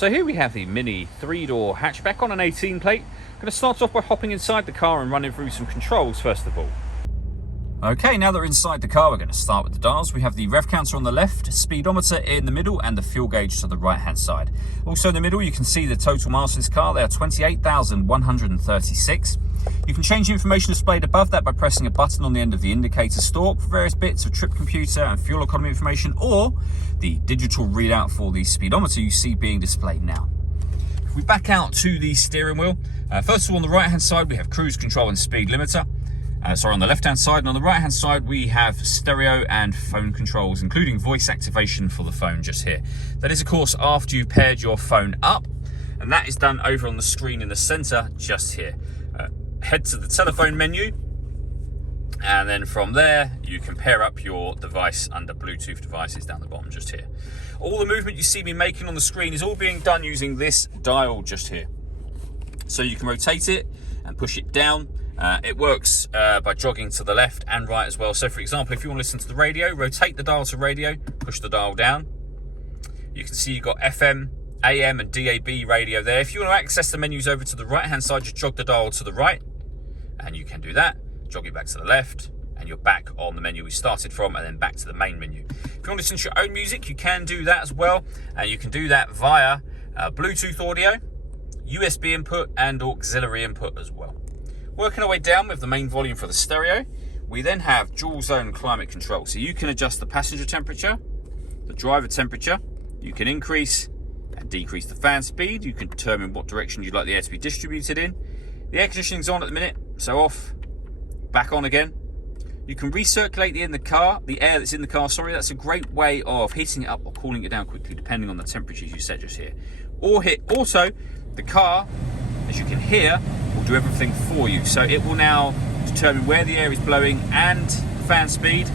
So here we have the Mini 3-door hatchback on an 18 plate. I'm going to start off by hopping inside the car and running through some controls first of all. Okay, now that we're inside the car, we're going to start with the dials. We have the rev counter on the left, speedometer in the middle, and the fuel gauge to the right-hand side. Also in the middle, you can see the total miles for this car. They are 28,136. You can change the information displayed above that by pressing a button on the end of the indicator stalk for various bits of trip computer and fuel economy information, or the digital readout for the speedometer you see being displayed now. If we back out to the steering wheel, first of all on the right-hand side we have cruise control and speed limiter. On the left-hand side, and on the right-hand side we have stereo and phone controls, including voice activation for the phone just here. That is, of course, after you've paired your phone up, and that is done over on the screen in the center just here. Head to the telephone menu, and then from there you can pair up your device under Bluetooth devices down the bottom just here. All the movement you see me making on the screen is all being done using this dial just here. So you can rotate it and push it down. It works by jogging to the left and right as well. So for example, if you want to listen to the radio, rotate the dial to radio, push the dial down. You can see you've got FM, AM and DAB radio there. If you want to access the menus over to the right hand side, just jog the dial to the right and you can do that. Jog it back to the left and you're back on the menu we started from, and then back to the main menu. If you want to listen to your own music, you can do that as well, and you can do that via Bluetooth audio, USB input and auxiliary input as well. Working our way down with the main volume for the stereo, we then have dual zone climate control. So you can adjust the passenger temperature, the driver temperature, you can increase and decrease the fan speed, you can determine what direction you'd like the air to be distributed in. The air conditioning's on at the minute, so off, back on again. You can recirculate the air that's in the car, that's a great way of heating it up or cooling it down quickly depending on the temperatures you set just here. Or hit auto, the car, as you can hear, will do everything for you. So it will now determine where the air is blowing and fan speed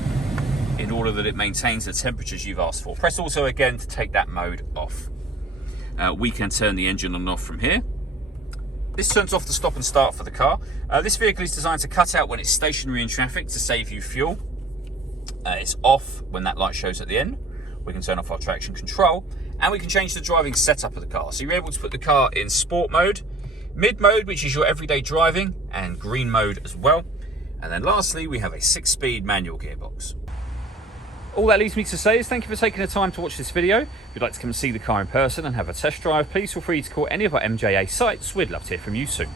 in order that it maintains the temperatures you've asked for. Press auto again to take that mode off. We can turn the engine on and off from here. This turns off the stop and start for the car. This vehicle is designed to cut out when it's stationary in traffic to save you fuel. It's off when that light shows at the end. We can turn off our traction control, and we can change the driving setup of the car. So you're able to put the car in sport mode, mid mode, which is your everyday driving, and green mode as well. And then lastly, we have a 6-speed manual gearbox. All that leaves me to say is thank you for taking the time to watch this video. If you'd like to come and see the car in person and have a test drive, please feel free to call any of our MJA sites. We'd love to hear from you soon.